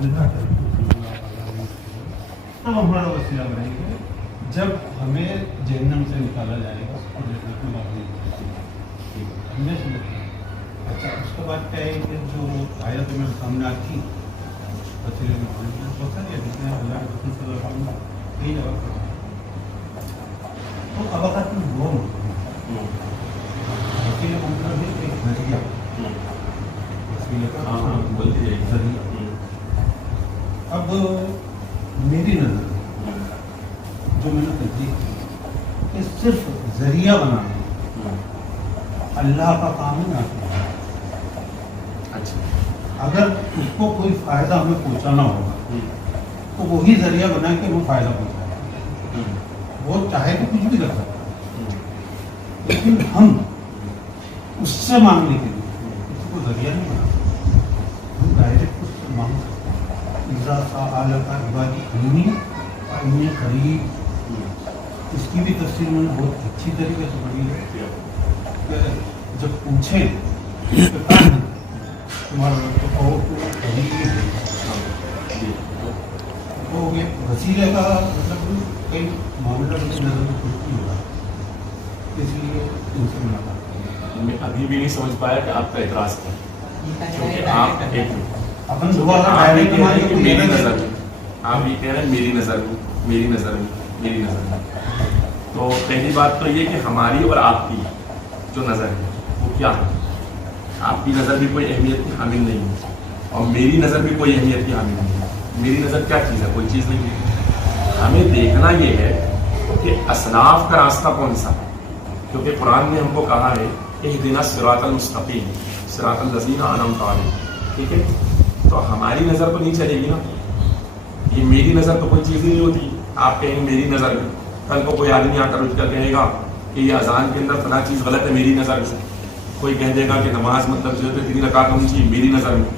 تو ہمارا وسیلہ بنیں گے جب ہمیں جہنم سے نکالا جائے گا اور جنت میں داخل. اچھا اس کے بعد کیا ہے کہ جو آیت میں سامنے آتی وسیلے میں پہنچا گیا جس میں اللہ کے رسول صلی اللہ علیہ وسلم کئی جگہ پر تو ابقات میں وہ وسیلے مطلب ہے ایک ذریعہ وسیلے کا ذریعہ. اب میری نظر جو میں نے تجدید کی کہ صرف ذریعہ بنانا اللہ کا کام نہیں آتا. اچھا اگر اس کو کوئی فائدہ ہمیں پہنچانا ہوگا تو وہی ذریعہ بنا کے وہ فائدہ پہنچائے. وہ چاہے تو کچھ بھی کر سکتا لیکن ہم اس سے مانگنے کے لیے اس کو ذریعہ نہیں بنا سکتے. ہم ڈائریکٹ اس سے مانگ سکتے قریب. اس کی بھی تفسیر میں نے بہت اچھی طریقے سے پڑھی ہے کہ جب پوچھیں تمہارا تو یہ وسیلے کا مطلب کئی معاملہ کی نظر میں کچھ نہیں ہوگا اس لیے ان سے ملاقات. میں ابھی بھی نہیں سمجھ پایا کہ آپ کا اعتراض کیا کیونکہ آپ ایک میری نظر میں آپ یہ کہہ رہے ہیں میری نظر میں میری نظر میں میری نظر میں. تو پہلی بات تو یہ کہ ہماری اور آپ کی جو نظر ہے وہ کیا ہے. آپ کی نظر بھی کوئی اہمیت کی حامل نہیں ہے اور میری نظر بھی کوئی اہمیت کی حامل نہیں ہے. میری نظر کیا چیز ہے؟ کوئی چیز نہیں ہے. ہمیں دیکھنا یہ ہے کہ اسلاف کا راستہ کون سا ہے کیونکہ قرآن نے ہم کو کہا ہے اہدنا الصراط المستقیم صراط الذین انعمت علیہم. ٹھیک ہے تو ہماری نظر تو نہیں چلے گی نا. یہ میری نظر تو کوئی چیز ہی نہیں ہوتی. آپ کہیں گے میری نظر میں کل کو کوئی آدمی آ کر اٹھ کر کہے گا کہ یہ اذان کے اندر فلاں چیز غلط ہے میری نظر میں. کوئی کہہ دے گا کہ نماز مطلب جو ہے 3 رکعت ہونی چاہیے میری نظر میں.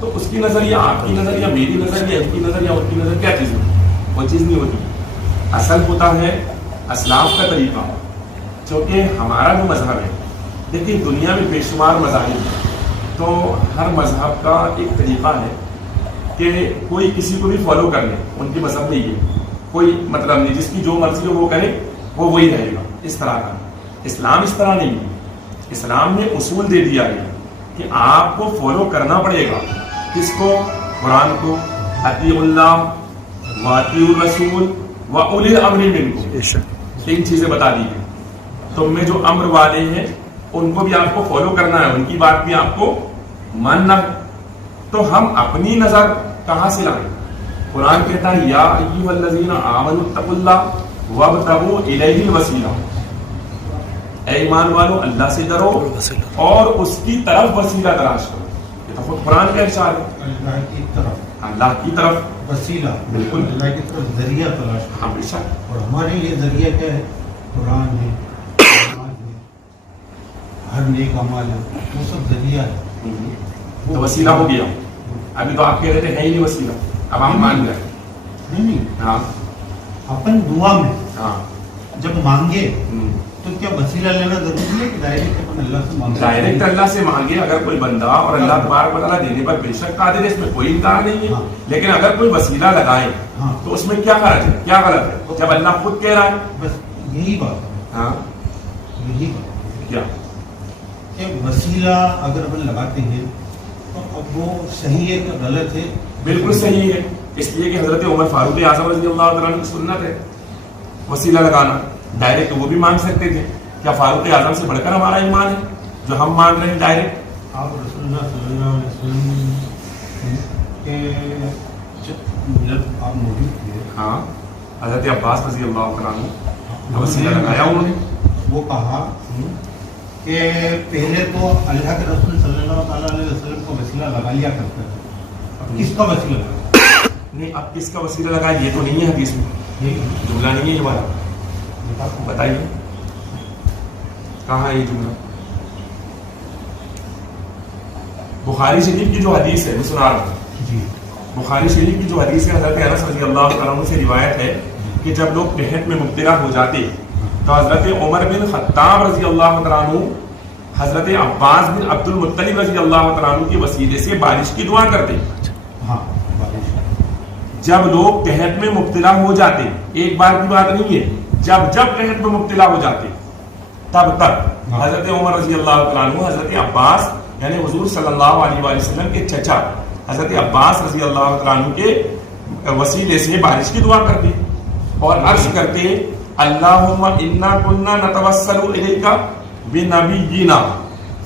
تو اس کی نظر یا آپ کی نظر یا میری نظر یا اس کی نظر یا اس کی نظر کیا چیز ہوتی؟ کوئی چیز نہیں ہوتی. اصل ہوتا ہے اسلاف کا طریقہ جو کہ ہمارا جو مذہب ہے. دیکھیے دنیا میں بے شمار مذاہب ہیں تو ہر مذہب کا ایک طریقہ ہے کہ کوئی کسی کو بھی فالو کر لے. ان کی مذہب میں یہ کوئی مطلب نہیں جس کی جو مرضی ہو وہ کرے وہ وہی رہے گا اس طرح کا. اسلام اس طرح نہیں ہے. اسلام نے اصول دے دیا ہے کہ آپ کو فالو کرنا پڑے گا. کس کو؟ قرآن کو. اطیعوا اللہ واطیعوا الرسول واولی الامر منکم. 3 چیزیں بتا دی ہیں. تم میں جو امر والے ہیں ان کو بھی آپ کو فالو کرنا ہے, ان کی بات بھی آپ کو ماننا ہے. تو ہم اپنی نظر کہاں سے لائیں؟ قرآن کہتا ہے یا ایھا الذین آمنوا اتقوا اللہ وابتغوا الیہ الوسیلہ. اے ایمان والو اللہ سے ڈرو اور اس کی طرف وسیلہ تلاش کرو. یہ تو خود قرآن کا ارشاد ہے. اللہ کی طرف وسیلہ بالکل اللہ کی طرف ذریعہ تلاش کرو. ہاں بے شک. اور ہمارے لیے ذریعہ کیا ہے؟ قرآن ہے, ہر نیک عمل ہے, وہ سب ذریعہ ہے. تو وسیلہ ہو گیا. ابھی تو آپ کہہ رہے تھے ہے ہی نہیں وسیلہ, اب ہم مان گئے. نہیں ہاں اپن دعا میں ہاں جب مانگے تو کیا وسیلہ لینا ضروری ہے کہ ڈائریکٹ اپن اللہ سے مانگے؟ ڈائریکٹ اللہ سے مانگے اگر کوئی بندہ اور اللہ تبارک و تعالیٰ دینے پر بے شک قادر ہے, اس میں کوئی انکار نہیں ہے. لیکن اگر کوئی وسیلہ لگائے تو اس میں کیا حرج ہے, کیا غلط ہے جب اللہ خود کہہ رہا ہے؟ بس یہی بات ہے. ہاں یہی بات کیا کہ وسیلہ اگر اپن لگاتے ہیں تو اب وہ صحیح ہے کہ غلط ہے؟ بالکل صحیح ہے. اس لیے کہ حضرت عمر فاروق اعظم رضی اللہ تعالیٰ عنہ کی سنت ہے وسیلہ لگانا. ڈائریکٹ وہ بھی مانگ سکتے تھے. کیا فاروق اعظم سے بڑھ کر ہمارا ایمان ہے جو ہم مان رہے ہیں ڈائریکٹ؟ آپ رسول اللہ صلی اللہ علیہ وسلم کے جب آپ موجود تھے, ہاں حضرت عباس رضی اللہ تعالیٰ عنہ وسیلہ لگایا انہوں نے. وہ کہا کہ پہلے تو اللہ کے رسول صلی اللہ تعالیٰ علیہ وسلم کا وسیلہ لگا لیا کرتے تھے, اب کس کا وسیلہ لگا؟ نہیں اب کس کا وسیلہ لگایا یہ تو نہیں ہے حدیث میں, یہ جملہ نہیں ہے ہمارا. بتائیے کہاں ہے یہ جملہ؟ بخاری شریف کی جو حدیث ہے میں سنا رہا ہوں جی. بخاری شریف کی جو حدیث ہے حضرت انس رضی اللہ تعالیٰ عنہ سے روایت ہے کہ جب لوگ قحط میں مبتلا ہو جاتے تو حضرت عمر بن خطاب رضی اللہ تعالیٰ عنہ حضرت عباس بن عبد المطلب رضی اللہ تعالیٰ عنہ کے وسیلے سے بارش کی دعا کرتے. ہاں بارش جب لوگ قحط میں مبتلا ہو جاتے, ایک بار کی بات نہیں ہے, جب قحط میں مبتلا ہو جاتے تب تک حضرت عمر رضی اللہ تعالیٰ عنہ حضرت عباس یعنی حضور صلی اللہ علیہ وآلہ وسلم کے چچا حضرت عباس رضی اللہ تعالیٰ عنہ کے وسیلے سے بارش کی دعا کرتے اور عرض کرتے اللہم انا کنا نتوسل الیک بنبینا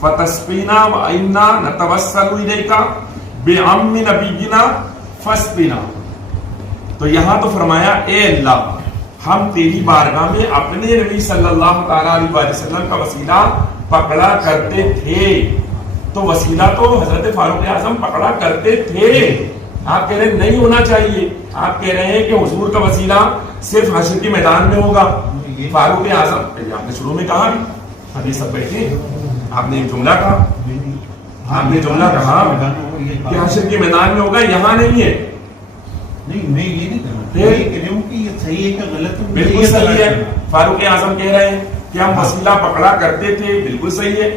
فتسقینا وانا نتوسل الیک بعم نبینا فاسقنا. تو یہاں تو فرمایا اے اللہ ہم تیری بارگاہ میں اپنے نبی صلی اللہ تعالیٰ علیہ وسلم کا وسیلہ پکڑا کرتے تھے. تو وسیلہ تو حضرت فاروق اعظم پکڑا کرتے تھے. آپ کہہ رہے ہیں نہیں ہونا چاہیے, آپ کہہ رہے ہیں کہ حضور کا وسیلہ صرف حشر کے میدان میں ہوگا. فاروق اعظم آپ نے شروع میں کہا ابھی سب بیٹھے آپ نے ایک جملہ کہا, آپ نے جملہ کہا کہ حشر کے میدان میں ہوگا, یہاں نہیں ہے. نہیں میں یہ نہیں کہہ رہا ہوں کہ یہ صحیح ہے کہ غلط ہے. بالکل صحیح ہے. فاروق اعظم کہہ رہے ہیں کہ ہم وسیلہ پکڑا کرتے تھے, بالکل صحیح ہے.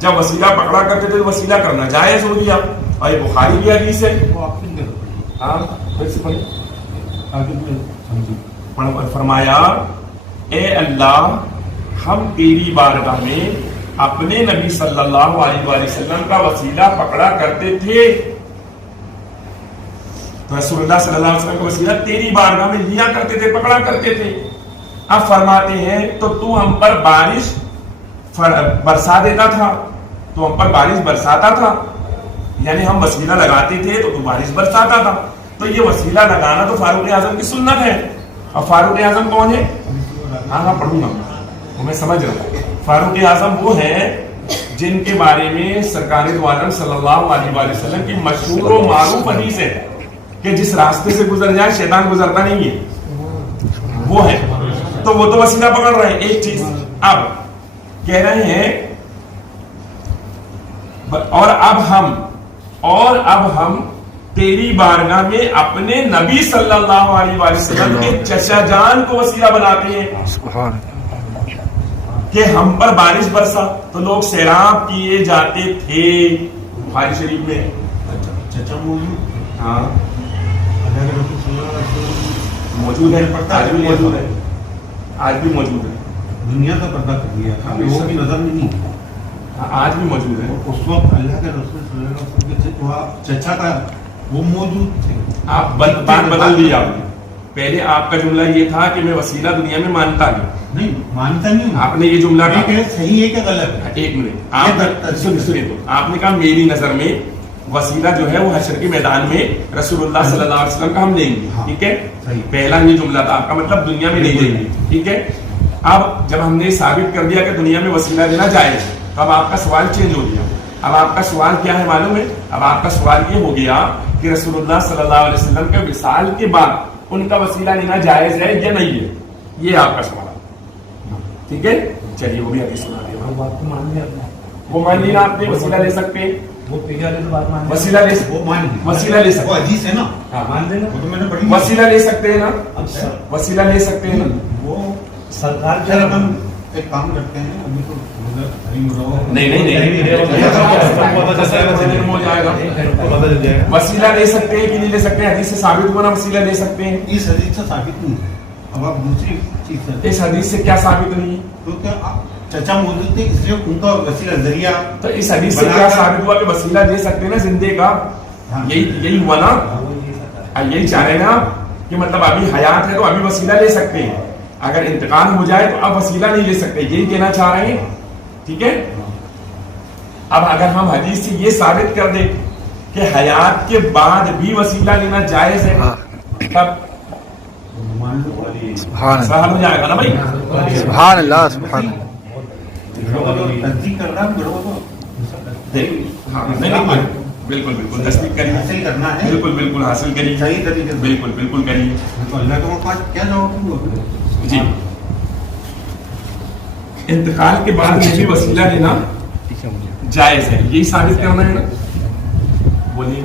جب وسیلہ پکڑا کرتے تھے تو وسیلہ کرنا جائز ہو گیا, اور یہ بخاری بھی حدیث ہے. فرمایا اے اللہ ہم تیری بارگاہ میں اپنے نبی صلی اللہ علیہ وآلہ وسلم کا وسیلہ پکڑا کرتے تھے. تو رسول اللہ صلی اللہ علیہ وسلم کا وسیلہ تیری بارگاہ میں لیا کرتے تھے, پکڑا کرتے تھے. اب فرماتے ہیں تو ہم پر بارش برسا دیتا تھا, تو ہم پر بارش برساتا تھا, یعنی ہم وسیلہ لگاتے تھے تو بارش برساتا تھا. تو یہ وسیلہ لگانا تو فاروق اعظم کی سنت ہے. اور فاروق اعظم کون ہے؟ ہاں پڑھوں گا وہ میں سمجھ رہا ہوں. فاروق اعظم وہ ہیں جن کے بارے میں سرکار دو عالم صلی اللہ علیہ وآلہ وسلم کی مشہور و معروف حدیث ہے کہ جس راستے سے گزر جائے شیطان گزرتا نہیں ہے, وہ ہے. تو وہ تو وسیلہ پکڑ رہے ہیں. ایک چیز اب کہہ رہے ہیں اور اب ہم تیری بارگاہ میں اپنے نبی صلی اللہ علیہ وآلہ وسلم کے چچا جان کو وسیلہ بناتے ہیں کہ ہم پر بارش برسا. تو لوگ سیراب کیے جاتے تھے. بخاری شریف میں چچا موجود, ہاں موجود ہے, آج بھی موجود ہے, آج بھی موجود ہے. دنیا کا پردہ کر دیا, وہ بھی نظر میں نہیں, آج بھی موجود ہے. اس وقت اللہ کے رسول صلی اللہ علیہ وسلم کے چچا کا وہ موجود تھے. آپ بات بدل دی. آپ نے پہلے آپ کا جملہ یہ تھا کہ میں وسیلہ دنیا میں مانتا نہیں مانتا نہیں. آپ نے یہ جملہ کہا صحیح ہے کہ غلط ہے. ایک منٹ آپ سنیے. تو آپ نے کہا میری نظر میں وسیلہ جو ہے وہ حشر کے میدان میں رسول اللہ صلی اللہ علیہ وسلم کا ہم لیں گے. ٹھیک ہے, پہلا یہ جملہ تھا آپ کا, مطلب دنیا میں نہیں لیں گے. ٹھیک ہے. اب جب ہم نے ثابت کر دیا کہ دنیا میں وسیلہ دینا جائز ہے تو اب آپ کا سوال چینج ہو گیا. اب آپ کا سوال کیا ہے معلوم ہے؟ اب آپ کا سوال یہ ہو گیا کہ رسول اللہ صلی اللہ علیہ وسلم کے وصال کے بعد ان کا وسیلہ لینا جائز ہے یا نہیں ہے, یہ آپ کا سوال. ٹھیک ہے, چلیے وہ بھی حدیث سنا دیا. وہ مان لیا آپ نے, وسیلہ لے سکتے ہیں, وسیلہ لے سکتے وہ حدیث ہے نا, وسیلہ لے سکتے ہیں نا, وسیلہ لے سکتے ہیں نا. وہ سرکار ہم ایک کام کرتے ہیں, ابھی تو وسیلہ لے سکتے ہیں کہ نہیں لے سکتے ہیں؟ حدیث سے ثابت ہونا وسیلہ لے سکتے ہیں. اس حدیث سے ثابت نہیں ہے. اب آپ دوسری چیز اس حدیث سے کیا ثابت نہیں ہے؟ تو کیا چچا موجود تھے اس لیے ان کا وسیلہ ذریعہ. تو اس حدیث سے کیا ثابت ہوا کہ وسیلہ لے سکتے ہیں نا زندے کا؟ یہی ہوا نا, یہی چاہ رہے ہیں نا کہ مطلب ابھی حیات ہے تو ابھی وسیلہ لے سکتے ہیں, اگر انتقال ہو جائے تو اب وسیلہ نہیں لے سکتے, یہی کہنا چاہ رہے ہیں. ٹھیک ہے. اب اگر ہم حدیث سے یہ ثابت کر دیں کہ حیات کے بعد بھی وسیلہ لینا جائز ہے تب سوال ہو جائے گا نا بھائی. سبحان اللہ, سبحان اللہ. بالکل بالکل تصدیق کریے, حاصل کرنا ہے, بالکل بالکل حاصل کریے, صحیح طریقے سے بالکل بالکل کریے. تو اللہ کا پاس کیا جواب جی. انتقال کے بعد میں بھی وسیلہ لینا جائز ہے, یہی ثابت کرنا ہے نا. بولیے.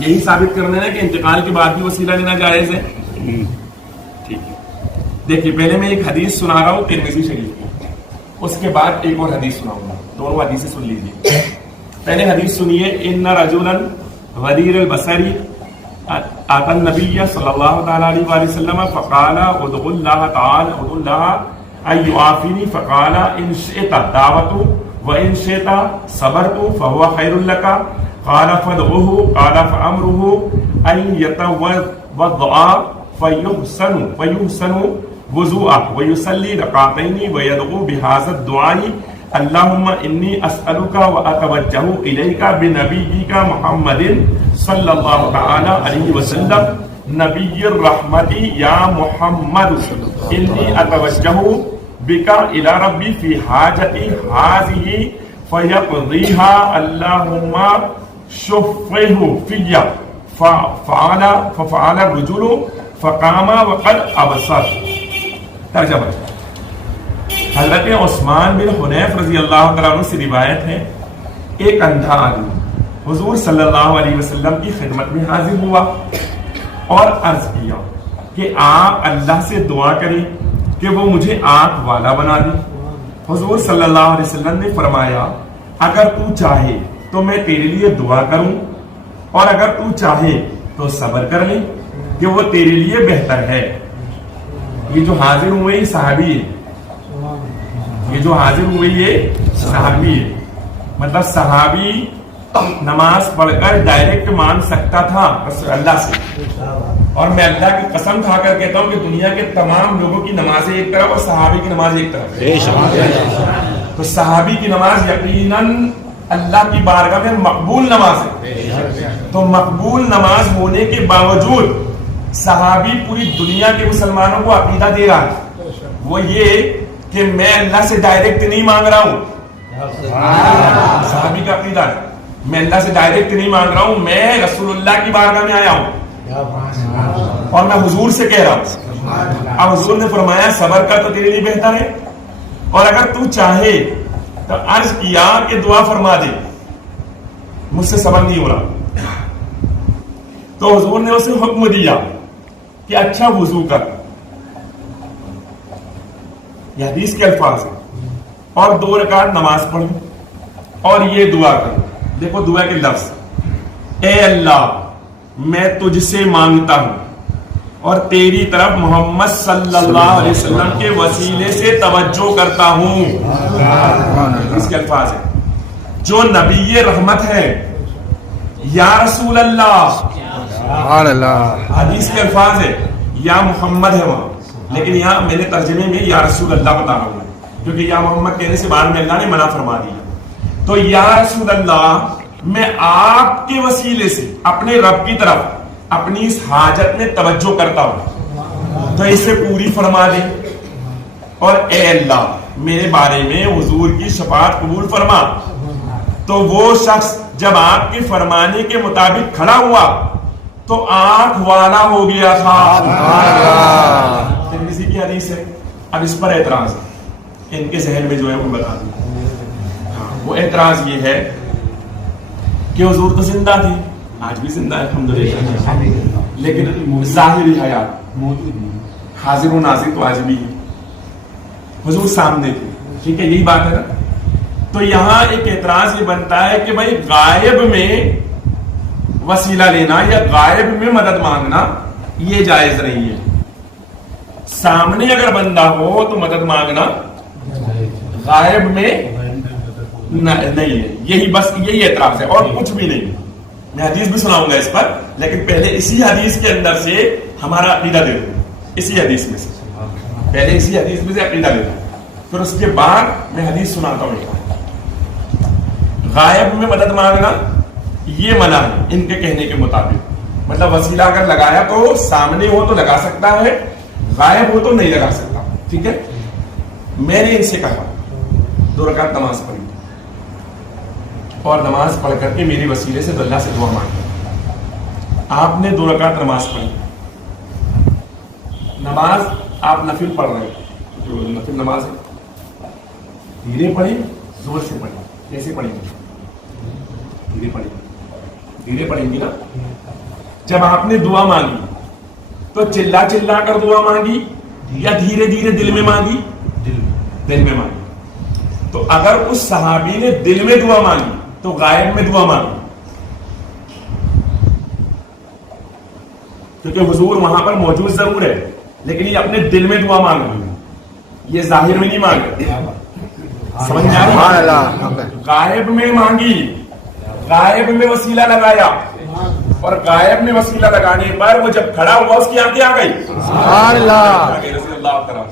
یہی ثابت کرنا ہے کہ انتقال کے بعد بھی وسیلہ لینا جائز ہے. ٹھیک ہے. دیکھیے پہلے میں ایک حدیث سنا رہا ہوں ترمذی شریف کی, اس کے بعد ایک اور حدیث سناؤں گا, دونوں حدیثیں سن لیجیے. پہلے حدیث سنیے, ان رجلا غدیر البصری آتا النبی صلی اللہ تعالی علیہ وآلہ وسلم فقال ادعو اللہ تعالی ادعو اللہ ان یعافینی فقال ان شئت دعوت وان شئت صبرت فهو خیر لك قال فادعوه قال فامره ان يتوضا فيحسن وضوءه ويصلي ركعتين ويدعو بهذا الدعاء اللهم انی اسألک و اتوجہ الیک بنبیک محمد صلی اللہ تعالی علیہ وسلم نبی الرحمت یا محمد انی اتوجہ بک الی ربی فی حاجتی هذه فیقضیها اللهم شفعه فی ففعل الرجل فقام وقد ابصر. ترجمہ حضرت عثمان بن حنیف رضی اللہ تعالیٰ عنہ سے روایت ہے ایک اندھا آدمی حضور صلی اللہ علیہ وسلم کی خدمت میں حاضر ہوا اور عرض کیا کہ آپ اللہ سے دعا کریں کہ وہ مجھے آنکھ والا بنا دے. حضور صلی اللہ علیہ وسلم نے فرمایا اگر تو چاہے تو میں تیرے لیے دعا کروں اور اگر تو چاہے تو صبر کر لیں کہ وہ تیرے لیے بہتر ہے. یہ جو حاضر ہوئے یہ صحابی ہے, یہ جو حاضر ہوئے یہ صحابی ہے. مطلب صحابی نماز پڑھ کر ڈائریکٹ مان سکتا تھا اللہ سے, اور میں اللہ کی قسم کھا کر کہتا ہوں کہ دنیا کے تمام لوگوں کی نمازیں ایک طرف اور صحابی کی نماز ایک طرف. تو صحابی کی نماز یقیناً اللہ کی بارگاہ میں مقبول نماز ہے. تو مقبول نماز ہونے کے باوجود صحابی پوری دنیا کے مسلمانوں کو عقیدہ دے رہا ہے, وہ یہ کہ میں اللہ سے ڈائریکٹ نہیں مانگ رہا ہوں. صحابی کا عقیدہ ہے میں اللہ سے ڈائریکٹ نہیں مانگ رہا ہوں, میں رسول اللہ کی بارگاہ میں آیا ہوں اور میں حضور سے کہہ رہا ہوں. اب حضور نے فرمایا صبر کا تو تیرے لیے بہتر ہے, اور اگر تو چاہے تو عرض کیا کہ دعا فرما دے, مجھ سے صبر نہیں ہو رہا. تو حضور نے اسے حکم دیا کہ اچھا وضو کر, یہ حدیث کے الفاظ ہیں, اور 2 رکعت نماز پڑھ اور یہ دعا کر. دیکھو دعا کے لفظ, اے اللہ میں تجھ سے مانگتا ہوں اور تیری طرف محمد صلی اللہ علیہ وسلم کے وسیلے سے توجہ کرتا ہوں. اس کے الفاظ ہیں جو نبی رحمت ہے یا رسول اللہ. حدیث کے الفاظ ہے یا محمد ہے وہاں, لیکن یہاں میں نے ترجمے میں یا رسول اللہ بتا رہا ہوں کیونکہ یا محمد کہنے سے بعد میں اللہ نے منع فرما دیا. تو یا رسول اللہ میں آپ کے وسیلے سے اپنے رب کی طرف اپنی اس حاجت میں توجہ کرتا ہوں, تو اسے پوری فرما دے. اور اے اللہ میرے بارے میں حضور کی شفاعت قبول فرما. تو وہ شخص جب آپ کے فرمانے کے مطابق کھڑا ہوا تو آنکھ والا ہو گیا تھا. ترمذی کی حدیث ہے. اب اس پر اعتراض ہے, ان کے ذہن میں جو ہے وہ بتا دوں. وہ اعتراض یہ ہے کہ حضور تو زندہ تھے, آج بھی زندہ ہے الحمدللہ, لیکن ظاہری حیات حاضر و ناظر تو آج بھی ہے. حضور سامنے تھے, ٹھیک ہے یہی بات ہے نا. تو یہاں ایک اعتراض یہ بنتا ہے کہ بھائی غائب میں وسیلہ لینا یا غائب میں مدد مانگنا یہ جائز نہیں ہے. سامنے اگر بندہ ہو تو مدد مانگنا غائب میں نہیں ہے. یہی بس یہی اعتراض ہے اور کچھ بھی نہیں. میں حدیث بھی سناؤں گا اس پر, لیکن پہلے اسی حدیث کے اندر سے ہمارا عقیدہ دے دوں. اسی حدیث میں سے پہلے اسی حدیث میں سے عقیدہ دے دوں, پھر اس کے بعد میں حدیث سناتا ہوں. غائب میں مدد مانگنا یہ منع ہے ان کے کہنے کے مطابق. مطلب وسیلہ اگر لگایا تو سامنے ہو تو لگا سکتا ہے, غائب ہو تو نہیں لگا سکتا. ٹھیک ہے. میں نے ان سے کہا 2 رکعت نماز پڑھی اور نماز پڑھ کر کے میرے وسیلے سے اللہ سے دعا مانگی. آپ نے 2 رکعت نماز پڑھی, نماز آپ نفل پڑھ رہے ہیں, جو نفل نماز ہے, دھیرے پڑھی زور سے پڑھی. کیسے پڑھیں گے؟ دھیرے پڑھیں گی نا. جب آپ نے دعا مانگی تو چلا چلا کر دعا مانگی یا دھیرے دھیرے دل میں مانگی؟ دل میں مانگی. تو اگر اس صحابی نے دل میں دعا مانگی تو غائب میں دعا مانگی. کیونکہ حضور وہاں پر موجود ضرور ہے لیکن یہ اپنے دل میں دعا مانگ رہے ہیں, یہ ظاہر میں نہیں مانگ رہے. سمجھ میں آ رہا ہے؟ غائب میں مانگی, غائب میں وسیلہ لگایا, اور غائب میں وسیلہ لگانے پر وہ جب کھڑا ہوا اس کی آنکھیں آ گئی. سبحان اللہ. رضی اللہ تعالیٰ.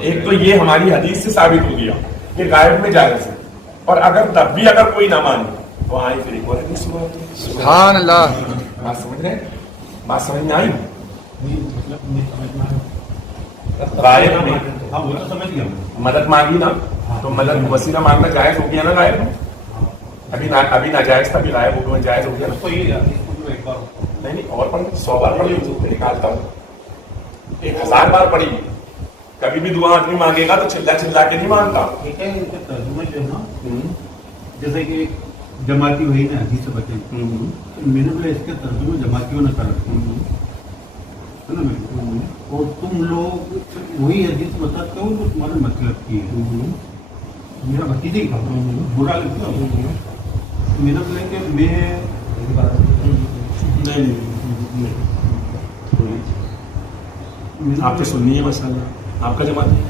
ایک تو یہ ہماری حدیث سے ثابت ہو گیا کہ غائب میں جائز ہے, اور اگر تب بھی اگر کوئی نہ مانے تو آئیں پھر ایک اور حدیث. سبحان اللہ. بات سمجھ رہے ہیں؟ بات سمجھ میں آئی؟ غائب میں مدد مانگی نا تو مدد وسیلہ مانگنا جائز ہو گیا نا غائب میں. ابھی ناجائز تھا, ابھی غائب ہو گیا جائز ہو گیا. نہیں اور پڑھ 100 بار پڑھی نکالتا ہوں, 1000 بار پڑھی. کبھی بھی دعا آدمی مانگے گا تو چلا چلا کے نہیں مانگتا. ترجمہ جو ہے نا, جیسے کہ جماعتی وہی نا حدیث سے بچے, میں نے بولا اس کا ترجمہ جماعتیوں نے کرا ہے نا, اور تم لوگ وہی حدیث بتاتے ہو تو تمہارے مطلب کی ہے. میرا بھتیجے کا برا لگتا ہے, میرا بولا کہ میں آپ تو سننی ہے مسئلہ, آپ کا جماعت نہیں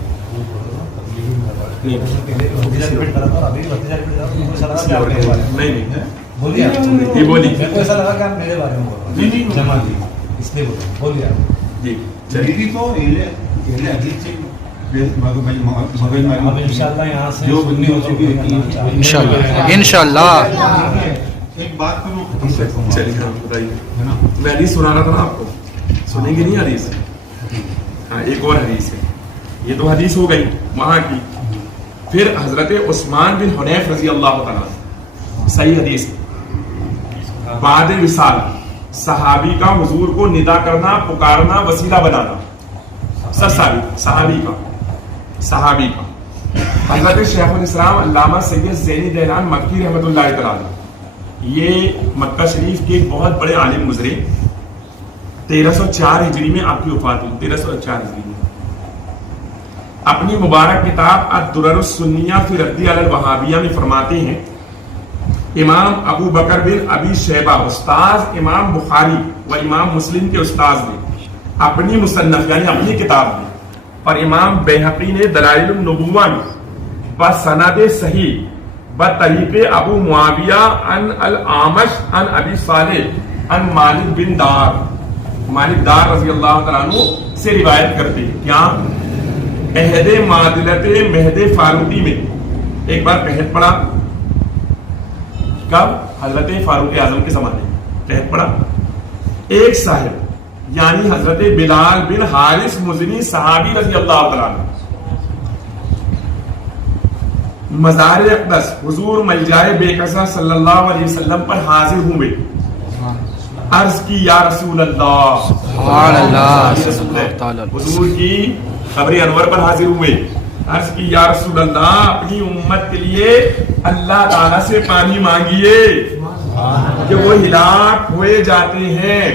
بولی جی تو انشاءاللہ. ایک بات پہ میں ختم کرتا ہوں. چلیے بتائیے, میں حدیث سنا رہا تھا نا آپ کو, سنیں گے نہیں حدیث؟ ہاں ایک اور حدیث ہے, یہ تو حدیث ہو گئی وہاں کی. پھر حضرت عثمان بن حنیف رضی اللہ تعالیٰ, صحیح حدیث, بعد وصال صحابی کا حضور کو ندا کرنا, پکارنا, وسیلہ بنانا, سب صحابی کا. حضرت شیخ الاسلام علامہ سید زینی دہلان مکی رحمۃ اللہ تعالیٰ, یہ مکہ شریف کے ایک بہت بڑے عالم گزرے. 1304 ہجری میں آپ کی وفات ہوئی. 1304 ہجری میں اپنی مبارک کتاب الدرر السنیہ فی رد علی الوہابیہ میں فرماتے ہیں, امام ابو بکر بن ابی شیبہ استاذ امام بخاری و امام مسلم کے استاذ نے اپنی مصنف یعنی اپنی کتاب میں, اور امام بیہقی نے دلائل النبوہ میں بسند صحیح بطریق ابو معاویہ عن الاعمش عن ابی صالح عن مالک دار رضی اللہ تعالیٰ عنہ سے روایت کرتے ہیں. کیا عہد معادلت مہد فاروقی میں ایک بار قحط پڑا. کب؟ حضرت فاروق اعظم کے زمانے میں قحط پڑا. ایک صاحب یعنی حضرت بلال بن حارث مزنی صحابی رضی اللہ تعالیٰ عنہ مزار اقدس حضور ملجائے بے کسا صلی اللہ علیہ وسلم پر حاضر ہوئے. عرض کی یا رسول اللہ, سبحان اللہ. حضور کی قبر انور پر حاضر ہوئے. عرض کی یا رسول اللہ, اپنی امت کے لیے اللہ تعالیٰ سے پانی مانگیے کہ وہ ہلاک ہوئے جاتے ہیں.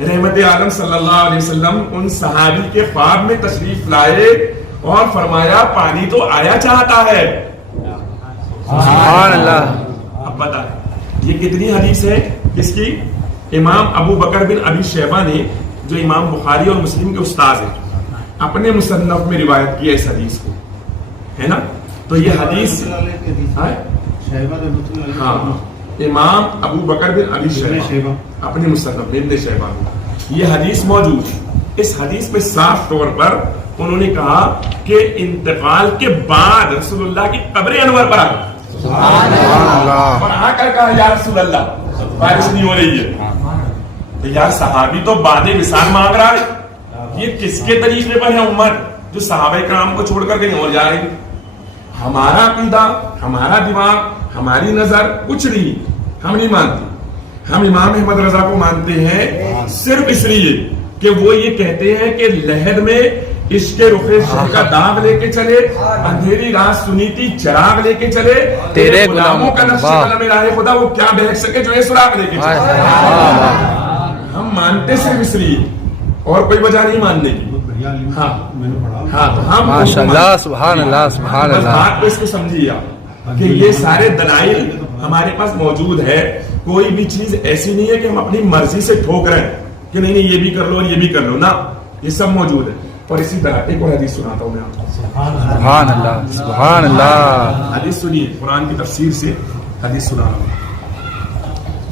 رحمت عالم صلی اللہ علیہ وسلم ان صحابی کے خواب میں تشریف لائے اور فرمایا پانی تو آیا چاہتا ہے. سبحان اللہ. اب بتائیں یہ کتنی حدیث ہے کس کی؟ امام ابو بکر بن ابی شیبہ نے, جو امام بخاری اور مسلم کے استاذ ہیں, اپنے مصنف میں روایت کی اس حدیث کو, ہے نا. تو یہ حدیث ہاں امام ابو بکر بن ابی شیبہ اپنے مصنف ابن شیبہ میں یہ حدیث موجود ہے. اس حدیث میں صاف طور پر انہوں نے کہا کہ انتقال کے بعد رسول اللہ کی قبر انور پر آ کر کہا یا رسول اللہ بارش نہیں ہو رہی ہے. تو یار صحابی تو بعد وصال مانگ رہا ہے, یہ کس کے طریقے پر ہے امت جو صحابہ کرام کو چھوڑ کر کہیں اور جا رہی. ہمارا عقیدہ, ہمارا دماغ, ہماری نظر کچھ نہیں, ہم نہیں مانتے. ہم امام احمد رضا کو مانتے ہیں صرف اس لیے کہ وہ یہ کہتے ہیں کہ لہد میں عشق رخ شہ کا داغ لے کے چلے, اندھیری رات سنیتی چراغ لے کے چلے, تیرے غلاموں کا نقش قلم راہ خدا وہ کیا بہک سکے جو یہ سراغ لے کے چلے. ہم مانتے صرف اس لیے, اور کوئی وجہ نہیں ماننے کی. ماشاءاللہ, سبحان اللہ, سبحان اللہ. بات کو اس کو سمجھیے آپ کہ یہ سارے دلائل ہمارے پاس موجود ہے. کوئی بھی چیز ایسی نہیں ہے کہ ہم اپنی مرضی سے ٹھوک رہے ہیں. کہ نہیں یہ بھی کر لو اور یہ بھی کر لو نا, یہ سب موجود ہے. اور اسی طرح ایک اور حدیث سناتا ہوں میں آپ کو. سبحان اللہ, سبحان اللہ. حدیث سنیے, قرآن کی تفسیر سے حدیث سنا رہا ہوں.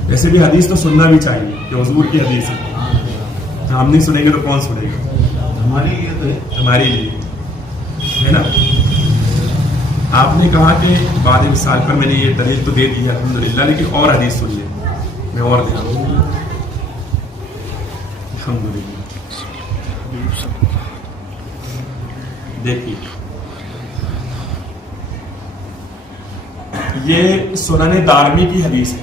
ویسے بھی حدیث تو سننا بھی چاہیے کہ حضور کی حدیث ہے, ہم نہیں سنیں گے تو کون سنے گا؟ ہماری لیے تو ہے. ہمارے لیے ہے نا. آپ نے کہا کہ بعد مثال پر میں نے یہ دلیل تو دے دی ہے الحمدللہ, لیکن اور حدیث سن لیں, میں اور دھیان دوں. الحمدللہ دیکھیے, یہ سنن دارمی کی حدیث ہے.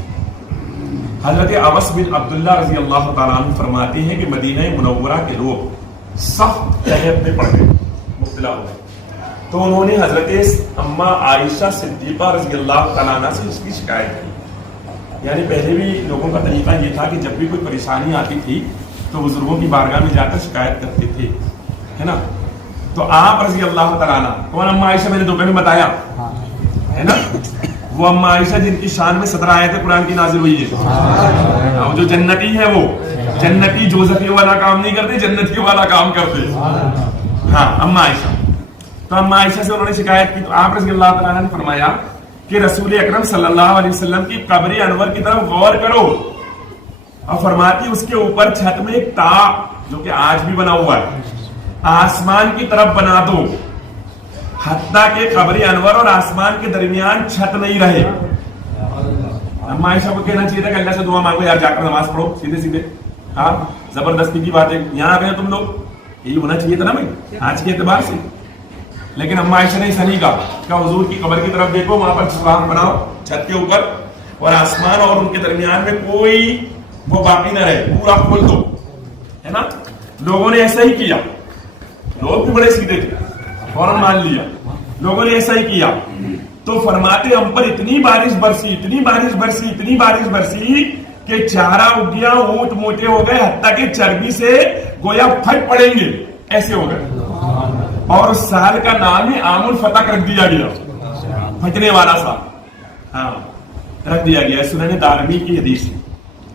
حضرت اوس بن عبداللہ رضی اللہ تعالیٰ عنہ فرماتے ہیں کہ مدینہ منورہ کے لوگ سخت قحط میں پڑ گئے, مبتلا ہو گئے, تو انہوں نے حضرت اماں عائشہ صدیقہ رضی اللہ تعالیٰ عنہ سے اس کی شکایت کی. یعنی پہلے بھی لوگوں کا طریقہ یہ تھا کہ جب بھی کوئی پریشانی آتی تھی تو بزرگوں کی بارگاہ میں جا کر شکایت کرتے تھے, ہے نا. تو آپ رضی اللہ تعالیٰ عنہ, کون اماں عائشہ, میں نے دوپہر میں بتایا ہے نا, وہ اماں عائشہ جن کی شان میں 17 آیتیں قرآن کی نازل ہوئی ہے, اور جو جنتی ہے وہ جنتی جوزفی والا کام نہیں کرتے, جنتی والا کام کرتے. ہاں اماں عائشہ. تو اماں عائشہ سے انہوں نے شکایت کی, تو آپ رضی اللہ تعالیٰ عنہ نے فرمایا کہ رسول اکرم صلی اللہ علیہ وسلم کی قبر انور کی طرف غور کرو, اور فرماتی اس کے اوپر چھت میں ایک تاق جو کہ آج بھی بنا ہوا ہے, آسمان کی طرف بنا دو, حتیٰ کہ قبر انور اور آسمان کے درمیان چھت نہیں رہے. اماں عائشہ کو کہنا چاہیے تھا کہ اللہ سے دعا مانگو یار, جا کر نماز پڑھو سیدھے سیدھے. ہاں زبردستی کی بات ہے, یہاں آ گئے تم لوگ, یہی ہونا چاہیے تھا نا بھائی آج کے اعتبار سے. لیکن اماں عائشہ نے ایسا نہیں کہا کہ حضور کی قبر کی طرف دیکھو, وہاں پر سوراخ بناؤ چھت کے اوپر, اور آسمان اور ان کے درمیان میں کوئی وہ باقی نہ رہے, پورا کھول دو, ہے نا. لوگوں نے ایسا ہی کیا, لوگ بھی بڑے سیدھے تھے, فوراً مان لیا, لوگوں نے ایسا ہی کیا. تو فرماتے ہم پر اتنی بارش برسی, اتنی بارش برسی, اتنی بارش برسی کہ چارہ اگ گیا, اونٹ موٹے ہو گئے, حتیٰ کہ چربی سے گویا پھٹ پڑیں گے ایسے ہو گئے. اور اس سال کا نام ہی عام الفتح رکھ دیا گیا, پھٹنے والا سال, ہاں رکھ دیا گیا. سنن دارمی کی حدیث.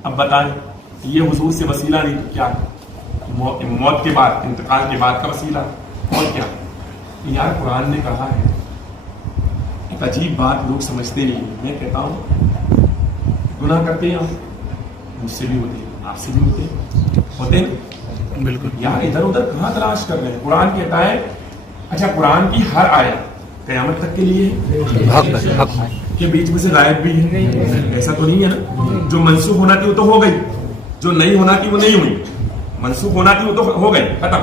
اب بتائیں یہ حضور سے وسیلہ نہیں تو کیا, موت کے بعد, انتقال کے بعد کا وسیلہ اور کیا. یار قرآن نے کہا ہے, ایک عجیب بات لوگ سمجھتے نہیں. میں کہتا ہوں گناہ کرتے ہیں, مجھ سے بھی ہوتے ہیں, آپ سے بھی ہوتے ہیں بالکل. یار ادھر ادھر کہاں تلاش کر رہے ہیں. قرآن کہتا ہے, اچھا قرآن کی ہر آیت قیامت تک کے لیے حق کے بیچ میں سے غائب بھی ہے, ایسا تو نہیں ہے نا. جو منسوخ ہونا تھی وہ تو ہو گئی, جو نہیں ہونا تھی وہ نہیں ہوئی. منسوخ ہونا تھی وہ تو ہو گئی, ختم,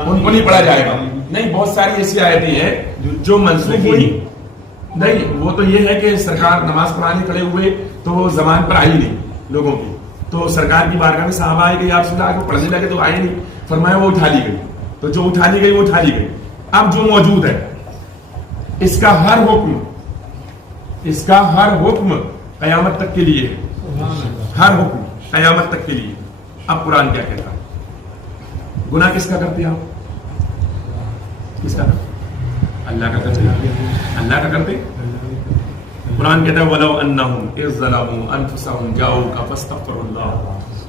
ان کو نہیں پڑھا جائے گا. نہیں, بہت ساری ایسی آیتیں ہیں جو منسوخ ہوئی نہیں. وہ تو یہ ہے کہ سرکار نماز پڑھانے کھڑے ہوئے تو وہ زمان پر آئی نہیں لوگوں کی, تو سرکار کی بارگاہ میں صحابہ آئے کہ آپ سنا کے پڑھنے لگے تو آئے نہیں. فرمایا وہ اٹھا لی گئی, تو جو اٹھا لی گئی وہ اٹھا لی گئی. اب جو موجود ہے اس کا ہر حکم, اس کا ہر حکم قیامت تک کے لیے ہے, ہر حکم قیامت تک کے لیے. اب قرآن کیا کہتا ہے, گناہ کس کا کرتے آپ, کس کا کرتے, اللہ کا کرتے, اللہ کا کرتے. قرآن کہتا ہے وَلَوْ أَنَّهُمْ إِذْ ظَلَمُوا أَنفُسَهُمْ جَاءُوكَ فَاسْتَغْفَرُوا اللَّهَ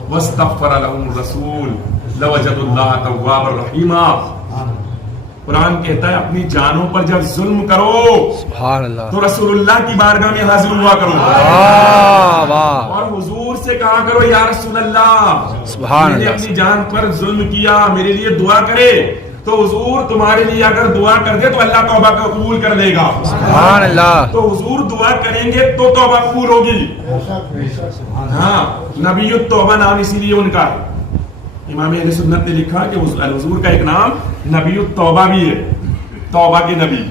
وَاسْتَغْفَرَ لَهُمُ الرَّسُولُ لَوَجَدُوا اللَّهَ تَوَّابًا رَحِيمًا. قرآن کہتا ہے اپنی جانوں پر جب ظلم کرو سبحان اللہ تو رسول اللہ کی بارگاہ میں حاضر ہوا کرو, واہ, اور حضور سے کہا کرو یا رسول اللہ سبحان میں نے اللہ. اپنی جان پر ظلم کیا, میرے لیے دعا کرے. تو حضور تمہارے لیے اگر دعا کر دے تو اللہ توبہ کو قبول کر دے گا. سبحان اللہ. تو حضور دعا کریں گے تو توبہ قبول ہوگی. ہاں, نبی التوبہ نام اسی لیے ان کا. امام اہل سنت نے لکھا کہ حضور کا ایک نام نبی التوبہ بھی ہے, توبہ کے نبی.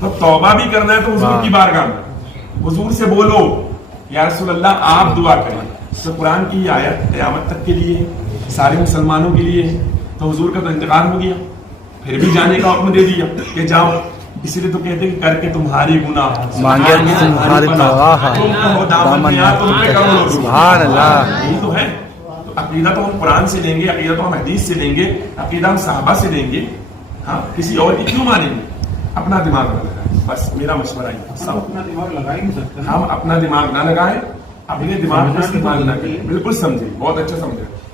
تو توبہ بھی کرنا ہے تو حضور کی بارگاہ میں حضور سے بولو یا رسول اللہ آپ دعا کریں. تو قرآن کی یہ آیت قیامت تک کے لیے, سارے مسلمانوں کے لیے. تو حضور کا تو انتقال ہو گیا, پھر بھی جانے کا حکم دے دیا کہ جاؤ. اسی لیے تو کہتے ہیں کہ کر کے تمہاری گناہ مانگے تمہاری توبہ, سبحان اللہ. یہی تو ہے. تو عقیدہ تو ہم قرآن سے لیں گے, عقیدہ تو ہم حدیث سے لیں گے, عقیدہ ہم صحابہ سے لیں گے. ہاں, کسی اور کی کیوں مانیں گے. اپنا دماغ نہ لگائیں, بس میرا مشورہ ہی. ہم اپنا دماغ لگا ہی نہیں سکتے. ہم اپنا دماغ نہ لگائیں, اپنے دماغ کا استعمال نہ کریں. بالکل سمجھے, بہت اچھا سمجھے.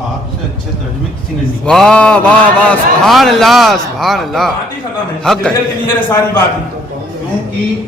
آپ سے اچھے ترجمے کسی نے نہیں. واہ واہ واہ سبحان اللہ سبحان اللہ بات ہی ختم ہے. حق ہے. کلیئر ہے ساری بات ہی. کیونکہ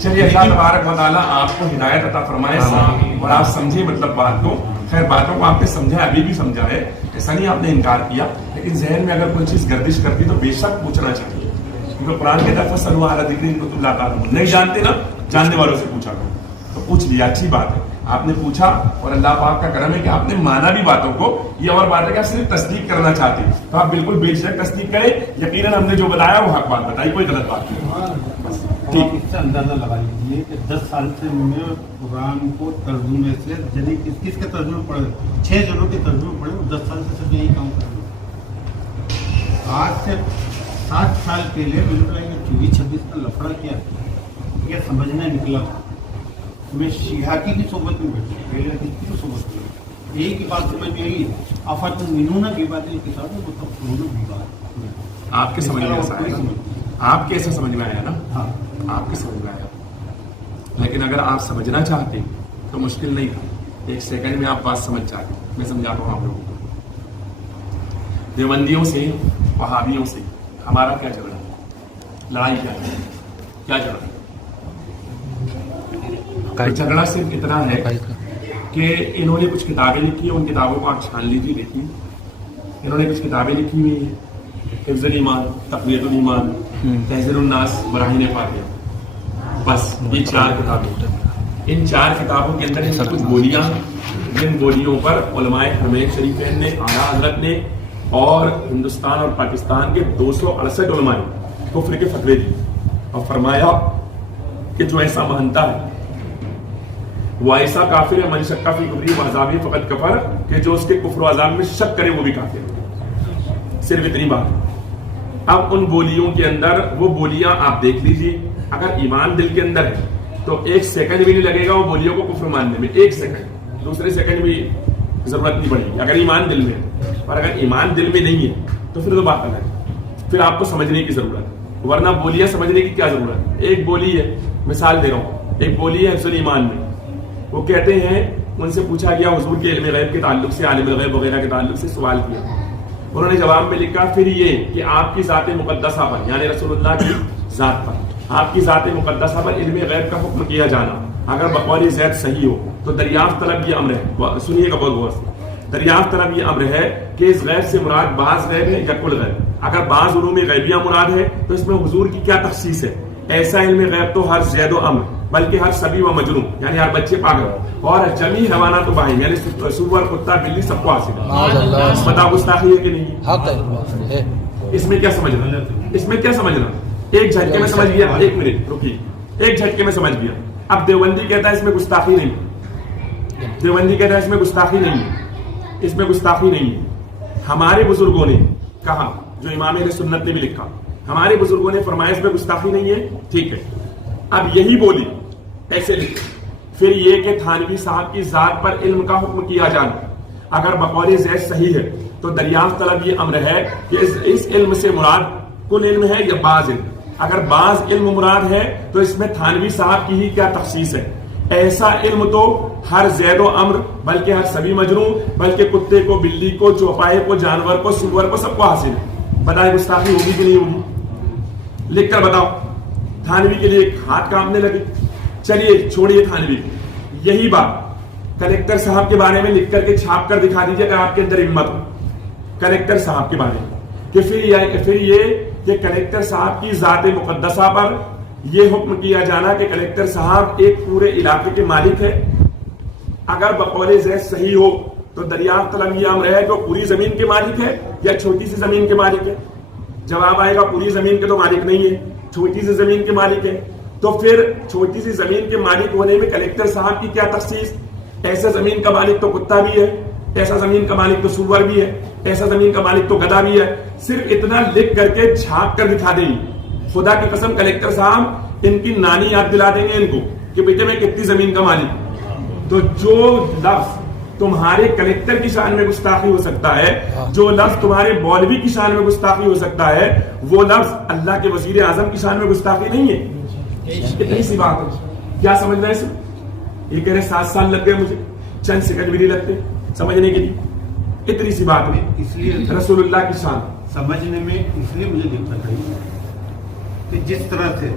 چلیے اللہ تبارک و تعالیٰ آپ کو ہدایت عطا فرمائے اور آپ سمجھے مطلب بات کو. خیر باتوں کو آپ نے سمجھا, ابھی بھی سمجھا ہے, ایسا نہیں آپ نے انکار کیا, لیکن ذہن میں اگر کوئی چیز گردش کرتی تو بے شک پوچھنا چاہیے, کیونکہ قرآن کہتا ہے فَاسْأَلُوا أَهْلَ الذِّكْرِ إِن كُنتُمْ لَا تَعْلَمُونَ. نہیں جانتے نا, جاننے والوں سے پوچھا کرو. تو پوچھ لیا, اچھی بات ہے, آپ نے پوچھا اور اللہ پاک کا کرم ہے کہ آپ نے مانا بھی باتوں کو. یہ اور بات ہے کہ آپ صرف تصدیق کرنا چاہتے ہیں تو آپ بالکل بے شک تصدیق کریں, یقیناً ہم نے جو بتایا وہ حق بات بتائی, کوئی غلط بات نہیں. ٹھیک, اس سے اندازہ لگا لیجیے کہ 10 سال سے میں قرآن کو ترجمے سے یعنی کس کے ترجمے پڑھے, 6 جنوں کے ترجمے پڑھے, اور 10 سال سے صرف یہی کام کر رہے ہیں. آج سے 7 سال پہلے مجھے 24-26 کا لفڑا کیا یہ سمجھنا نکلا. میں شیعاتی کی صحبت میں بیٹھا, پہلے کی صحبت میں ایک ہی بات سمجھ میں آئی, افتؤمنون ببعض الکتاب وتکفرون ببعض. آپ کے سمجھ میں ایسا آیا, آپ کے ایسا سمجھ میں آیا نا, ہاں آپ کے سمجھ میں آیا. لیکن اگر آپ سمجھنا چاہتے تو مشکل نہیں تھا, 1 سیکنڈ میں آپ بات سمجھ جاتے. میں سمجھاتا ہوں آپ لوگوں کو. دیوبندیوں سے, وہابیوں سے ہمارا کیا جھگڑا ہے, لڑائی کیا جھگڑا ہے؟ جھگڑا صرف اتنا ہے کہ انہوں نے کچھ کتابیں لکھی ہیں, ان کتابوں کو آپ چھان لیجیے, دیکھیے. انہوں نے کچھ کتابیں لکھی ہوئی ہیں, حفظ الایمان, تقویۃ الایمان, تحذیر الناس, براہین فاتحہ, بس یہ 4 کتابیں. ان 4 کتابوں کے اندر کچھ بولیاں, جن بولیوں پر علماء حرمین شریفین نے, اعلیٰ حضرت نے اور ہندوستان اور پاکستان کے 268 علماء نے کفر کے فتوے دی اور فرمایا کہ جو ایسا مانتا ہے وہ ایسا کافر ہے, من شک فی کفری وعذابہ فقد کفر, کہ جو اس کے کفر و عذاب میں شک کرے وہ بھی کافر ہے. صرف اتنی بات. اب ان بولیوں کے اندر وہ بولیاں آپ دیکھ لیجیے, اگر ایمان دل کے اندر ہے تو 1 سیکنڈ بھی نہیں لگے گا وہ بولیوں کو کفر ماننے میں, 1 سیکنڈ, دوسرے سیکنڈ بھی ضرورت نہیں پڑے گی اگر ایمان دل میں ہے. اور اگر ایمان دل میں نہیں ہے تو پھر تو بات الگ ہے, پھر آپ کو سمجھنے کی ضرورت ہے, ورنہ بولیاں سمجھنے کی کیا ضرورت ہے. ایک بولی ہے, مثال دے رہا ہوں, ایک بولی ہے حفظ الایمان میں. وہ کہتے ہیں, ان سے پوچھا گیا حضور کے علم غیب کے تعلق سے, عالم الغیب وغیرہ کے تعلق سے سوال کیا. انہوں نے جواب میں لکھا پھر یہ کہ آپ کی ذات مقدسہ پر, یعنی رسول اللہ کی ذات پر, آپ کی ذات مقدسہ پر علم غیب کا حکم کیا جانا اگر بقول زید صحیح ہو تو دریافت طلب یہ امر ہے. سنیے گا بہت غور سے, دریافت طلب یہ امر ہے کہ اس غیب سے مراد بعض غیب ہے یا کل غیب. اگر بعض علوم غیبیہ مراد ہے تو اس میں حضور کی کیا تخصیص ہے. ایسا علم غیب تو ہر زید و امر بلکہ ہر سبی و مجنون, یعنی ہر بچے پاگل اور جمی حیوانات و بہائم, یعنی سور, کتا, بلی, سب کو حاصل ہے. بتا گستاخی ہے کہ نہیں؟ اس میں کیا سمجھنا, اس میں کیا سمجھنا؟ ایک جھٹکے میں سمجھ گیا, 1 منٹ رکیے, ایک جھٹکے میں سمجھ گیا. اب دیوبندی کہتا ہے اس میں گستاخی نہیں, دیوبندی کہتا ہے اس میں گستاخی نہیں, اس میں گستاخی نہیں. ہمارے بزرگوں نے کہا, جو امام اہل سنت نے بھی لکھا, ہمارے بزرگوں نے فرمایا اس میں گستاخی نہیں ہے, ٹھیک ہے. اب یہی بولی ایسے لکھے, پھر یہ کہ تھانوی صاحب کی ذات پر علم کا حکم کیا جانا اگر بقول زید صحیح ہے تو دریافت طلب یہ امر ہے کہ اس علم سے مراد کل علم ہے یا بعض علم. اگر بعض علم مراد ہے تو اس میں تھانوی صاحب کی ہی کیا تخصیص ہے. ایسا علم تو ہر زید و امر بلکہ ہر سبھی مجنون, بلکہ کتے کو, بلی کو, چوپائے کو, جانور کو, سور کو, سب کو حاصل ہے. بتائیں گستاخی ہوگی کہ نہیں ہوگی؟ لکھ کر بتاؤ. تھانوی کے لیے ہاتھ کامنے لگے. چلیے چھوڑیے تھانوی, یہی بات کلیکٹر صاحب کے بارے میں لکھ کر کے چھاپ کر دکھا دیجیے اگر آپ کے اندر ہمت ہو. کلیکٹر صاحب کے بارے میں کہ پھر یہ کہ کلیکٹر صاحب کی ذات مقدسہ پر یہ حکم کیا جانا کہ کلیکٹر صاحب ایک پورے علاقے کے مالک ہے. اگر بقول زید صحیح ہو تو دریافت طلب یہ امر ہے کہ پوری زمین کے مالک ہے یا چھوٹی سی زمین کے مالک ہے. جواب آئے گا پوری زمین کے تو مالک نہیں ہے, چھوٹی سی زمین کے مالک ہے. تو پھر چھوٹی سی زمین کے مالک ہونے میں کلیکٹر صاحب کی کیا تخصیص؟ ایسا زمین کا مالک تو کتا بھی ہے, ایسا زمین کا مالک تو سور بھی ہے, ایسا زمین کا مالک تو گدھا بھی ہے. صرف اتنا لکھ کر کے چھاپ کر دکھا دیں. خدا کی قسم کلیکٹر صاحب ان کی نانی یاد دلا دیں گے ان کو کہ بیٹے میں کتنی زمین کا مالک. تو جو لفظ تمہارے کلیکٹر کی شان میں گستاخی ہو سکتا ہے, جو لفظ تمہارے مولوی کی شان میں گستاخی ہو سکتا ہے, وہ لفظ اللہ کے وزیر اعظم کی شان میں گستاخی نہیں ہے. اتنی سی بات ہے. کیا سمجھنا ہے اس میں؟ یہ کہہ رہے 7 سال لگ گئے مجھے, چند سیکنڈ بھی نہیں لگتے سمجھنے کے لیے. اتنی سی بات میں اس لیے رسول اللہ کی شان سمجھنے میں اس لیے مجھے دقت آئی کہ جس طرح سے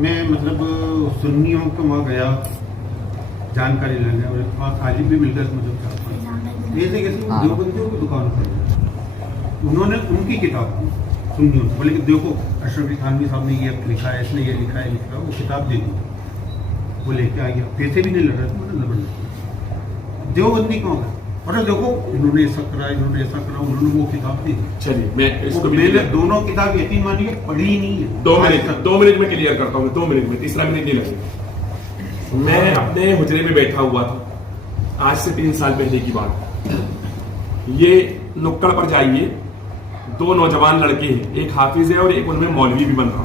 میں مطلب سنیوں کو وہاں گیا جانکاری لینے اور وہاں عالم بھی مل کر مطلب ایسے کیسے دیوبندیوں کی دکان پر انہوں نے ان کی کتاب سنیوں سے بولے کہ دیکھو اشرف علی تھانوی صاحب نے یہ لکھا ہے، اس نے یہ لکھا ہے وہ کتاب دے دی، وہ لے کے آ گیا، پیسے بھی نہیں لڑ رہے تھے، دیوبندی کہاں گئے اور دیکھو انہوں نے ایسا کرا، انہوں نے ایسا کرا، انہوں نے وہ کتاب دی۔ چلیے میں اس کو میں نے دونوں کتاب یقین مانیے پڑھی ہی نہیں ہے۔ 2 منٹ میں کلیئر کرتا ہوں، 2 منٹ میں، تیسرا منٹ نہیں لگے۔ میں اپنے حجرے میں بیٹھا ہوا تھا، آج سے 3 سال پہلے کی بات، یہ نکڑ پر جائیے، 2 نوجوان لڑکے ہیں، ایک حافظ ہے اور ایک ان میں مولوی بھی بن رہا،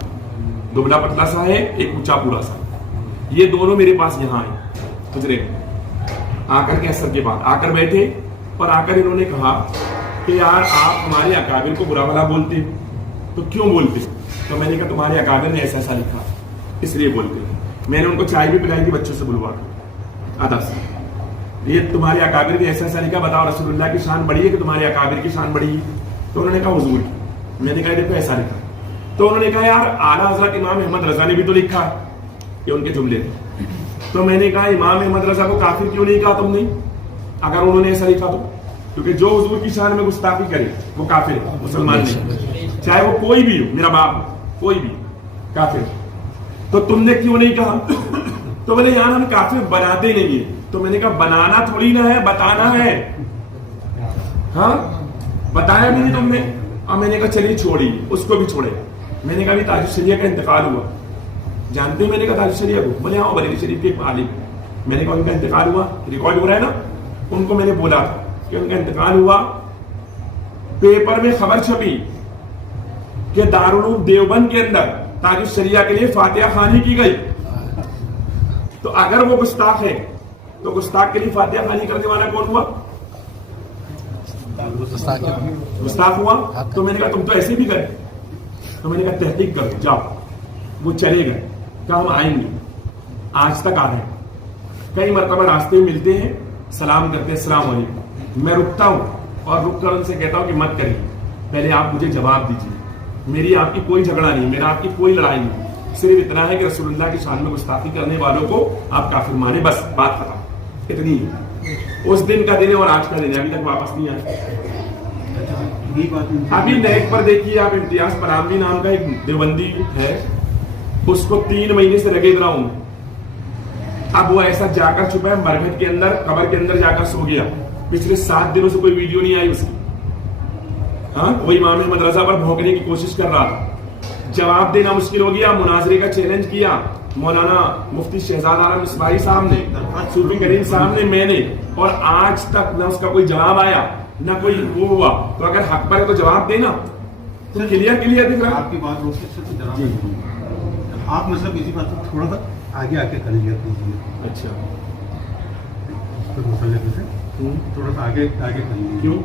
دبلا پتلا سا ہے، ایک اونچا پورا سا، یہ دونوں میرے پاس یہاں آئے حجرے میں، آ کر کے اثر کے بعد آ کر بیٹھے اور آ کر انہوں نے کہا کہ یار آپ ہمارے اکابر کو برا بھلا بولتے تو کیوں بولتے؟ تو میں نے کہا تمہارے اکابر نے ایسا ایسا لکھا اس لیے بولتے۔ میں نے ان کو چائے بھی پلائی تھی بچوں سے بلوا کر ادب سے، یہ تمہارے اکابر نے ایسا ایسا لکھا، بتاؤ رسول اللہ کی شان بڑی ہے کہ تمہارے اکابر کی شان بڑی ہے؟ تو انہوں نے کہا حضور کی۔ میں نے کہا دیکھو ایسا لکھا، تو انہوں نے کہا یار اعلیٰ حضرت امام احمد رضا نے بھی تو لکھا ہے، یہ ان کے جملے تھے۔ تو میں نے کہا امام احمد رضا کو کافر کیوں نہیں کہا تم نے اگر انہوں نے ایسا لکھا تو؟ کیونکہ جو حضور کی شان میں گستاخی کرے وہ کافر ہے، مسلمان نہیں، چاہے وہ کوئی بھی ہو، میرا باپ کوئی بھی کافر ہے۔ تو تم نے کیوں نہیں کہا؟ تو بولے یار ہم کافر بناتے نہیں ہیں۔ تو میں نے کہا بنانا تھوڑی نہ ہے، بتانا ہے، ہاں بتایا بھی نہیں تم نے۔ اور میں نے کہا چلیے چھوڑیے، اس کو بھی چھوڑے۔ میں نے کہا تاج الشریعہ کا انتقال ہوا، جانتے ہیں؟ میں نے کہا تاج الشریعہ کو؟ بولے ہاں بریلی شریف کے عالم۔ میں نے کہا ان کا انتقال ہوا، ریکارڈ ہو رہا ہے نا؟ ان کو میں نے بولا تھا کہ ان کا انتقال ہوا، پیپر میں خبر چھپی کہ دارالعلوم دیوبند کے اندر تاج الشریعہ کے لیے فاتحہ خوانی کی گئی۔ تو اگر وہ گستاخ ہے تو گستاخ کے لیے فاتحہ خوانی کرنے والا کون ہوا؟ گستاخ ہوا۔ تو میں نے کہا تم تو ایسے بھی گئے، تو میں نے کہا تحقیق کرو جاؤ۔ وہ چلے گئے، کہا ہم آئیں گے، آج تک آ رہے ہیں، کئی مرتبہ راستے میں ملتے ہیں، سلام کرتے ہیں السلام علیکم، میں رکتا ہوں اور رک کر ان سے کہتا ہوں کہ مت کریے، پہلے آپ مجھے جواب دیجیے، میری آپ کی کوئی جھگڑا نہیں، میرا آپ کی کوئی لڑائی نہیں، صرف اتنا ہے کہ رسول اللہ کی شان میں گستاخی کرنے والوں کو آپ کافر مانے، بس بات ختم، اتنی ہے۔ اس دن کا دن ہے اور آج کا دن ہے، ابھی تک واپس نہیں آئے۔ ابھی نیٹ پر دیکھیے آپ، امتیاز پراموی نام کا ایک دیوبندی ہے، اس کو 3 مہینے سے لگے رہا ہوں۔ اب وہ ایسا جا کر چھپا ہے مرگھٹ کے اندر، قبر کے اندر جا کر سو گیا، پچھلے 7 دنوں سے کوئی ویڈیو نہیں آئی اس کی۔ ہاں وہ امام احمد رضا پر بھونکنے کی کوشش کر رہا تھا، جواب دینا مشکل ہو گیا، مناظرے کا چیلنج کیا مولانا مفتی شہزاد عالم مصباحی صاحب نے، صوفی کریم صاحب نے، میں نے، اور آج تک نہ اس کا کوئی جواب آیا نہ کوئی وہ ہوا۔ تو اگر حق پر ہے تو جواب دینا، تو کلیئر دکھ رہا ہے۔ آپ کی بات روکے سے آپ مطلب اسی بات کو تھوڑا سا آگے آ کے کر لیا کیجیے۔ اچھا مسئلے سے تھوڑا سا آگے کر لیجیے۔ کیوں؟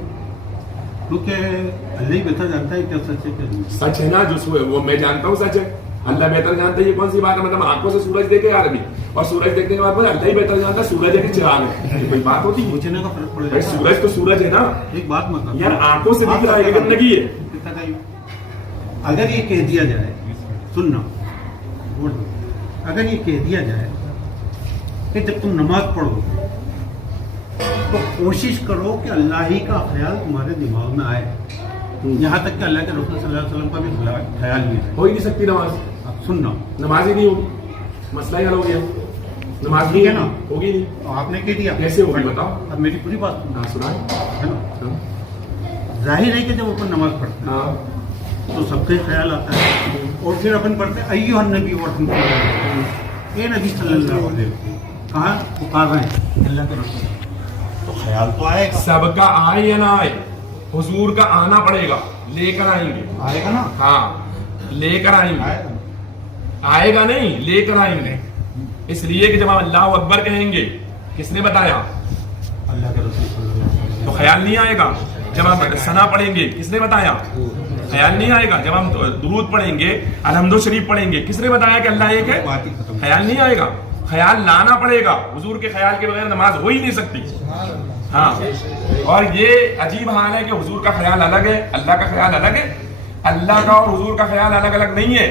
کیونکہ اللہ ہی بہتر جانتا ہے کیا سچ ہے کیا نہیں۔ سچ ہے نا، جو وہ میں جانتا ہوں سچ ہے، اللہ بہتر جانتا ہے، یہ کون سی بات ہے؟ مطلب آنکھوں سے سورج دیکھے آدمی اور سورج دیکھنے کے بعد اللہ ہی بہتر جانتا ہے سورج ہے کہ چراغ ہے، یہ کوئی بات ہوتی ہے؟ پوچھنے کا فرق پڑے بھائی سورج تو سورج ہے نا، ایک بات مطلب یار آنکھوں سے دکھ رہا ہے لیکن لگی ہے۔ اگر یہ کہہ دیا جائے، سننا، اگر یہ کہہ دیا جائے کہ جب تم نماز پڑھو تو کوشش کرو کہ اللہ ہی کا خیال تمہارے دماغ میں آئے، یہاں تک کہ اللہ کے رسول صلی اللہ علیہ وسلم کا بھی خیال نہیں ہے۔ ہو ہی نہیں سکتی نماز، اب سننا، نماز ہی نہیں ہوگی، مسئلہ ہی حل ہو گیا، نماز نہیں ہے نا، ہوگی نہیں۔ تو آپ نے کہہ دیا، کیسے ہوگی بتاؤ؟ اب میری پوری بات ہاں سنا ہے نا، ظاہر ہے کہ جب اپن نماز پڑھتے ہیں ہاں تو سب کا خیال آتا ہے، اور پھر اپن پڑھتے ہیں ایھا النبی اے نبی صلی اللہ علیہ وسلم، کہاں پکار رہے ہیں اللہ کے رسول، تو خیال تو آئے گا، سب کا آئے یا نہ آئے، حضور کا آنا پڑے گا، لے کر آئیں گے، آئے گا نا، ہاں لے کر آئیں گے، آئے گا نہیں لے کر آئیں گے، اس لیے کہ جب ہم اللہ اکبر کہیں گے، کس نے بتایا؟ اللہ کے رسول صلی اللہ علیہ وسلم، تو خیال نہیں آئے گا۔ جب ہم ثنا پڑھیں گے، کس نے بتایا؟ خیال نہیں آئے گا۔ جب ہم درود پڑھیں گے، الحمد شریف پڑھیں گے، کس نے بتایا کہ اللہ ایک ہے؟ خیال نہیں آئے گا، خیال لانا پڑے گا، حضور کے خیال کے بغیر نماز ہو ہی نہیں سکتی۔ ہاں اور یہ عجیب حال ہے کہ حضور کا خیال الگ ہے، اللہ کا خیال الگ ہے. اللہ کا اور حضور کا خیال الگ الگ نہیں ہے.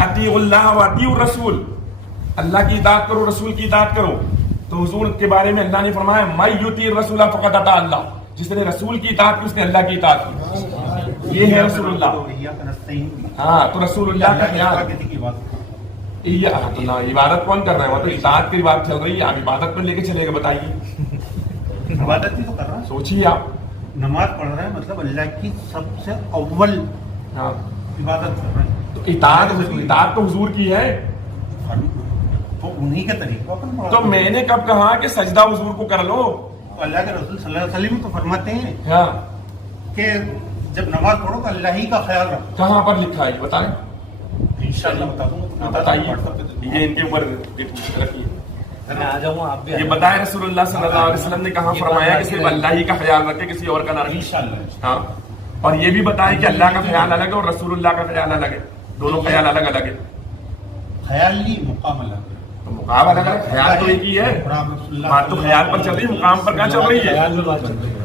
اطیعوا اللہ و اطیعوا الرسول، اللہ کی اطاعت کرو، رسول کی اطاعت کرو. تو حضور کے بارے میں اللہ نے فرمایا من یطیع الرسول فقد اطاع اللہ، جس نے رسول کی اطاعت کی اس نے اللہ کی اطاعت کی. یہ ہے رسول اللہ. ہاں تو رسول اللہ کا خیال. عبادت کون کر رہا ہے؟ وہ تو اطاعت کی بات چل رہی ہے. آپ عبادت پر لے کے چلے گا، بتائیے. عبادت بھی تو کر رہا ہے. سوچیے آپ، نماز پڑھ رہے ہیں مطلب اللہ کی سب سے اول ہاں عبادت کر رہے ہیں. تو اطاعت تو حضور کی ہے. تو انہی کا طریقہ پر تو میں نے کب کہا کہ سجدہ حضور کو کر لو؟ تو اللہ کے رسول صلی اللہ علیہ وسلم تو فرماتے ہیں ہاں کہ جب نماز پڑھو تو اللہ ہی کا خیال رکھو. کہاں پر لکھا ہے بتائیں؟ انشاءاللہ بتا دوں گا. بتائیے. یہ ان کے اوپر رکھیے. میں آ جاؤں گا، آپ بھی یہ بتائیں رسول اللہ صلی اللہ علیہ وسلم نے کہاں فرمایا کہ صرف اللہ ہی کا خیال رکھے، کسی اور کا نہ رکھے؟ انشاءاللہ. ہاں اور یہ بھی بتائیں کہ اللہ کا خیال الگ ہے اور رسول اللہ کا خیال الگ ہے. دونوں خیال الگ الگ ہے. خیال نہیں، مقام اللہ. تو مقام الگ الگ، خیال تو ایک ہی ہے. بات تو خیال پر چل رہی ہے، مقام پر کہاں چل رہی ہے؟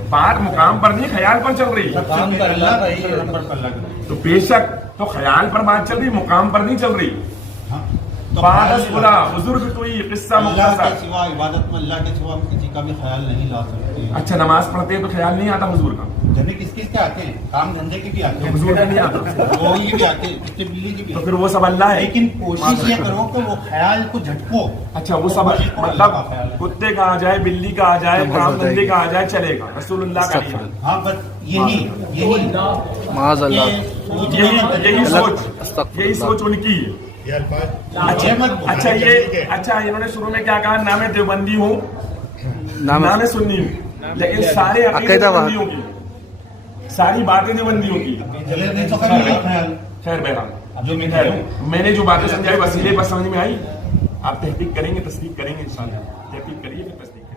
بات مقام پر نہیں، خیال پر چل رہی ہے. تو بے شک تو خیال پر بات چل رہی، مقام پر نہیں چل رہی. بادس خدا بزرگ کوئی قصہ اللہ کے مختصر. سوا عبادت میں اللہ کے سوا ہم کسی کا بھی خیال نہیں لا سکتے. اچھا نماز پڑھتے ہیں تو خیال نہیں آتا حضور کا؟ جبھی کس کس کے آتے ہیں، کام دھندے کے بھی آتے ہیں، حضور کا نہیں آتا. وہی بھی آتے ہیں، کتے بلی کے بھی تو آتے پھر وہ سب اللہ ہے. لیکن کوشش یہ کرو کہ وہ خیال کو جھٹکو. اچھا وہ سب مطلب کتے کا آ جائے، بلی کا آ جائے، کام دھندے کا آ جائے، چلے گا. رسول اللہ کا نہیں. ہاں بس یہی معاذ اللہ. یہی سوچ ان کی ہے. اچھا یہ انہوں نے شروع میں کیا کہا؟ نام دیوبندی ہوں، نام سنی ہوں، لیکن سارے عقیدے دیوبندیوں کی، ساری باتیں دیوبندیوں کی. خیر بہرحال میں نے جو باتیں سمجھائی وسیلے پر سمجھ میں آئی. آپ تحقیق کریں گے، تصدیق کریں گے انشاءاللہ. تحقیق کریے پھر تصدیق کریں.